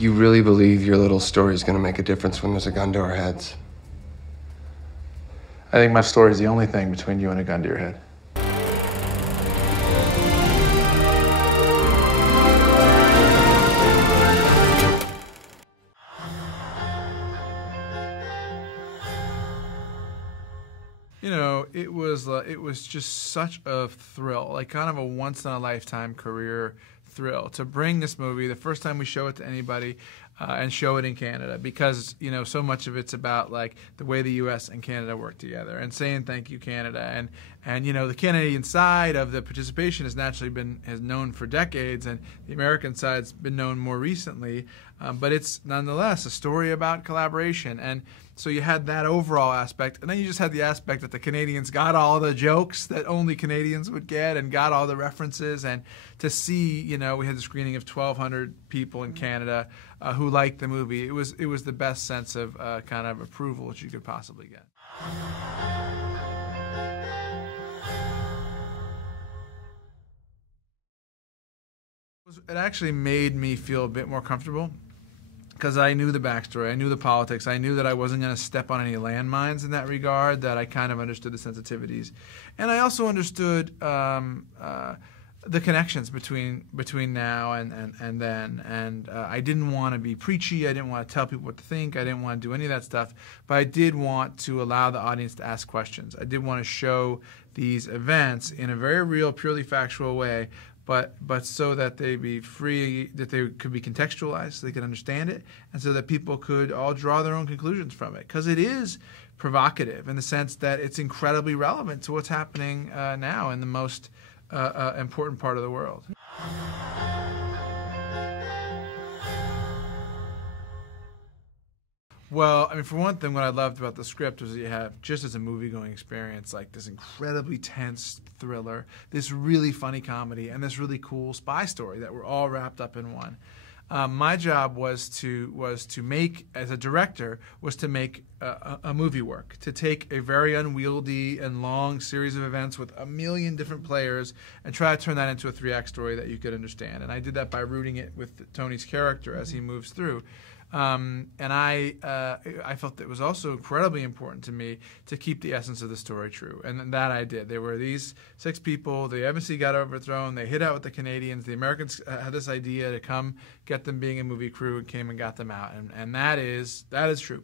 You really believe your little story is going to make a difference when there's a gun to our heads? I think my story is the only thing between you and a gun to your head. You know, it was just such a thrill, like kind of a once-in-a-lifetime career thrill to bring this movie, the first time we show it to anybody, and show it in Canada, because, you know, so much of it's about like the way the U.S. and Canada work together and saying thank you, Canada, and you know, the Canadian side of the participation has naturally been known for decades, and the American side's been known more recently, but it's nonetheless a story about collaboration. And so you had that overall aspect, and then you just had the aspect that the Canadians got all the jokes that only Canadians would get and got all the references. And to see, you know, we had the screening of 1,200 people in Canada who liked the movie. It was the best sense of kind of approval that you could possibly get. It actually made me feel a bit more comfortable, because I knew the backstory, I knew the politics, I knew that I wasn't going to step on any landmines in that regard, that I kind of understood the sensitivities. And I also understood the connections between now and then. And I didn't want to be preachy, I didn't want to tell people what to think, I didn't want to do any of that stuff, but I did want to allow the audience to ask questions. I did want to show these events in a very real, purely factual way, but so that they be free, that they could be contextualized, so they could understand it, and so that people could all draw their own conclusions from it. Because it is provocative in the sense that it's incredibly relevant to what's happening now in the most important part of the world. Well, I mean, for one thing, what I loved about the script was that you have, just as a movie-going experience, like this incredibly tense thriller, this really funny comedy, and this really cool spy story that were all wrapped up in one. My job was to make, as a director, was to make a movie work, to take a very unwieldy and long series of events with a million different players and try to turn that into a 3-act story that you could understand. And I did that by rooting it with Tony's character as he moves through. And I felt that it was also incredibly important to me to keep the essence of the story true, and that I did. There were these 6 people, the embassy got overthrown, they hid out with the Canadians, the Americans had this idea to come get them being a movie crew, and came and got them out, and that is true.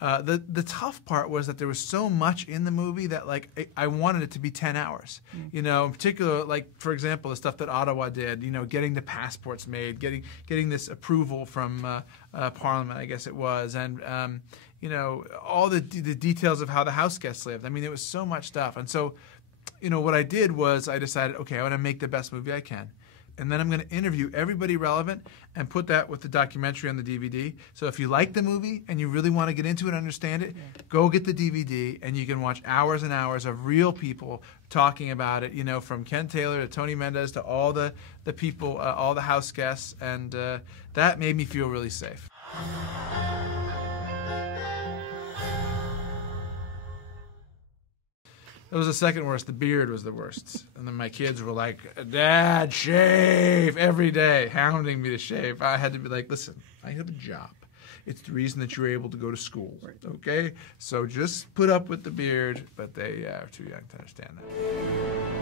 The tough part was that there was so much in the movie that, like, I wanted it to be 10 hours. You know, in particular, like, for example, the stuff that Ottawa did, you know, getting the passports made, getting this approval from Parliament, I guess it was, and, you know, all the details of how the house guests lived. I mean, it was so much stuff. And so, you know, what I did was I decided, okay, I want to make the best movie I can. And then I'm going to interview everybody relevant and put that with the documentary on the DVD. So if you like the movie and you really want to get into it and understand it, go get the DVD and you can watch hours and hours of real people talking about it, you know, from Ken Taylor to Tony Mendez to all the people, all the house guests, and that made me feel really safe. It was the second worst. The beard was the worst. And then my kids were like, "Dad, shave," every day, hounding me to shave. I had to be like, listen, I have a job. It's the reason that you're able to go to school, okay? So just put up with the beard, but they are too young to understand that.